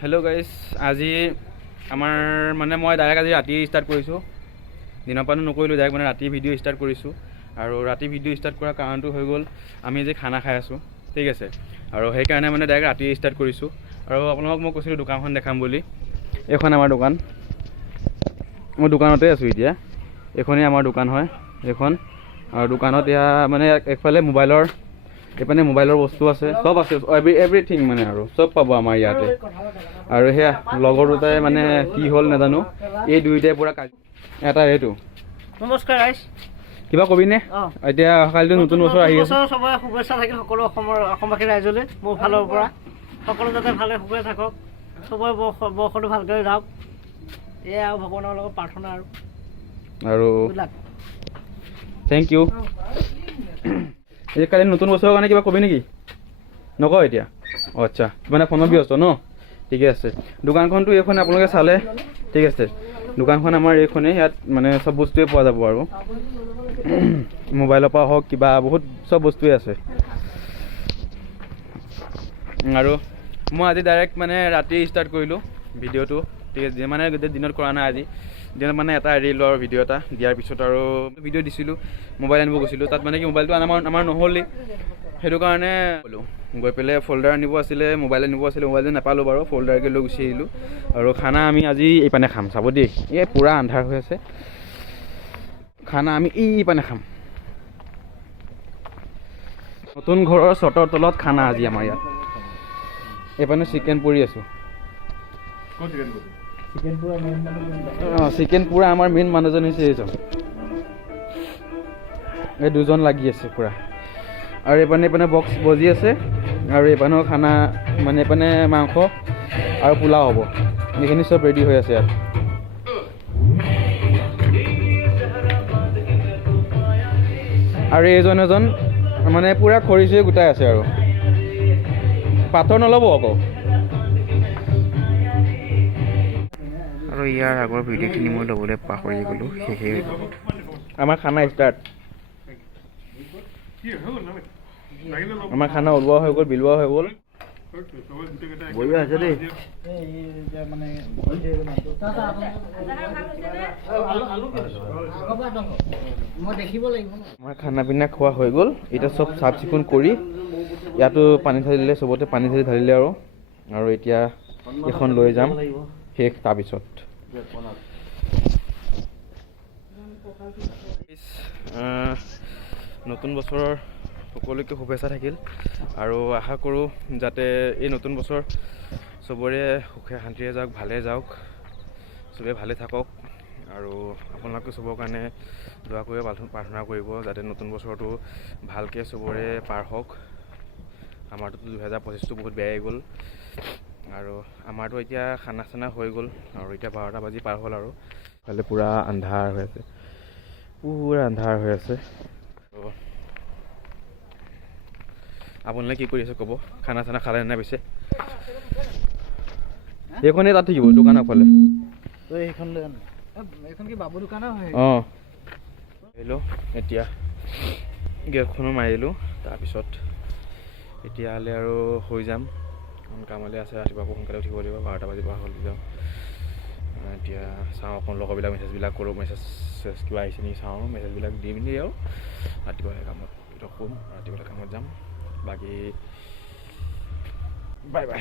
Hello' guys, আজি আমাৰ মানে মই ডাইৰেক্ট আজি ৰাতি ষ্টাৰ্ট কৰিছোঁ। দিনৰ পৰা নকৰিলোঁ, ডাইৰেক্ট মানে ৰাতি ভিডিঅ' ষ্টাৰ্ট কৰিছোঁ। আৰু ৰাতি ভিডিঅ' ষ্টাৰ্ট কৰাৰ কাৰণটো হৈ গ'ল আমি যে খানা খাই আছোঁ, ঠিক আছে। আৰু সেইকাৰণে মানে ডাইৰেক্ট ৰাতি ষ্টাৰ্ট কৰিছোঁ। আৰু আপোনালোকক মই কৈছিলোঁ দোকানখন দেখাম বুলি। এইখন আমাৰ দোকান, মই দোকানতে আছোঁ এতিয়া। এইখনেই আমাৰ দোকান হয় এইখন। আৰু দোকানত এয়া মানে একফালে এইপিনে মোবাইলৰ বস্তু আছে, চব আছে, এভৰিথিং মানে আৰু চব পাব আমাৰ ইয়াতে। আৰু সেয়া লগৰ দুটাই মানে কি হ'ল নাজানো, এই দুইটাই পুৰা এটা এইটো। নমস্কাৰ গাইছ, কিবা কবিনে? এতিয়া অহাকালিতো নতুন বছৰ আহি আছে। চবৰে শুভেচ্ছা থাকিল সকলো অসমবাসী ৰাইজলৈ মোৰ ফালৰ পৰা। সকলো যাতে ভালে সুখে থাকক, চবৰে বৰ্ষটো ভালকৈ যাওক, এয়াই আৰু ভগৱানৰ লগত প্ৰাৰ্থনা। আৰু থেংক ইউ। কালি নতুন বছৰৰ কাৰণে কিবা কবি নেকি? নকওঁ এতিয়া? অঁ আচ্ছা, মানে ফোনত ব্যস্ত ন? ঠিকে আছে। দোকানখনটো এইখনে আপোনালোকে চালে, ঠিক আছে। দোকানখন আমাৰ এইখনেই, ইয়াত মানে চব বস্তুৱে পোৱা যাব আৰু মোবাইলৰ পৰা হওক কিবা বহুত চব বস্তুৱে আছে। আৰু মই আজি ডাইৰেক্ট মানে ৰাতি ষ্টাৰ্ট কৰিলোঁ ভিডিঅ'টো, ঠিক আছে। মানে গোটেই দিনত কৰা নাই, আজি দিনত মানে এটা ৰিলৰ ভিডিঅ' এটা দিয়াৰ পিছত আৰু ভিডিঅ' দিছিলোঁ। মোবাইল আনিব গৈছিলোঁ, তাত মানে কি মোবাইলটো আমাৰ নহ'লেই, সেইটো কাৰণে গৈ পেলাই ফল্ডাৰ আনিব আছিলে, মোবাইল আনিব আছিলে। মোবাইলটো নাপালোঁ বাৰু, ফল্ডাৰকে লৈ গুচি আহিলোঁ। আৰু খানা আমি আজি এইপানে খাম, চাব দেই। এই পূৰা আন্ধাৰ হৈ আছে, খানা আমি এইপানে খাম। নতুন ঘৰৰ চটৰ তলত খানা আজি আমাৰ ইয়াত। এইপানে চিকেন পৰি আছোঁ। চিকেন পুৰা আমাৰ মেইন মানুহজন হৈছে এইজন, এই দুজন লাগি আছে পুৰা। আৰু এইপানে বক্স বজি আছে। আৰু এইপানেও খানা, মানে এইপানে মাংস আৰু পোলাও হ'ব। এইখিনি চব ৰেডি হৈ আছে ইয়াত। আৰু এইজন এজন মানে পুৰা খৰি চৰি গোটাই আছে। আৰু পাথৰ নল'ব আকৌ। আৰু ইয়াৰ আগৰ ভিডিঅ'খিনি মই ল'বলৈ পাহৰি গ'লোঁ, শেষেই হৈ গ'ল। আমাৰ খানা ষ্টাৰ্ট। আমাৰ খানা ওলোৱা হৈ গ'ল, বিলোৱা হৈ গ'ল। বঢ়িয়া হৈছে দেই। আমাৰ খানা পিনা খোৱা হৈ গ'ল। এতিয়া চব চাফ চিকুণ কৰি ইয়াতো পানী ঢালিলে, চবতে পানী ঢালিলে। আৰু এতিয়া এখন লৈ যাম শেষ। তাৰপিছত নতুন বছৰৰ সকলোকে শুভেচ্ছা থাকিল। আৰু আশা কৰোঁ যাতে এই নতুন বছৰ চবৰে সুখে শান্তিৰে যাওক, ভালে যাওক, চবেই ভালে থাকক। আৰু আপোনালোকে চবৰ কাৰণে দোৱা কৰি প্ৰাৰ্থনা কৰিব যাতে নতুন বছৰটো ভালকৈ চবৰে পাৰ হওক। আমাৰতো 2025টো বহুত বেয়াই গ'ল। আৰু আমাৰতো এতিয়া খানা চানা হৈ গ'ল। আৰু এতিয়া 12টা বাজি পাৰ হ'ল। আৰু ইফালে পূৰা আন্ধাৰ হৈ আছে, পূৰা আন্ধাৰ হৈ আছে। আপোনালোকে কি কৰি আছে ক'ব? খানা চানা খালে নাই পিছে? এইখনেই তাত থাকিব দোকানৰ ফালে। অঁ আহিলোঁ, এতিয়া গেটখনো মাৰিলোঁ। তাৰপিছত এতিয়াহ'লে আৰু হৈ যাম, কামলৈ আছে। ৰাতিপুৱা আকৌ সোনকালে উঠিব লাগিব, 12টা বাজি পাৰ হ'ল যাওঁ। এতিয়া চাওঁ অকণ লগৰবিলাক মেছেজবিলাক কৰোঁ, মেছেজ কিবা আহিছে নেকি চাওঁ, মেছেজবিলাক দি মেলি আৰু ৰাতিপুৱালৈ কামত শুম, ৰাতিপুৱালৈ কামত যাম। বাকী বাই বাই।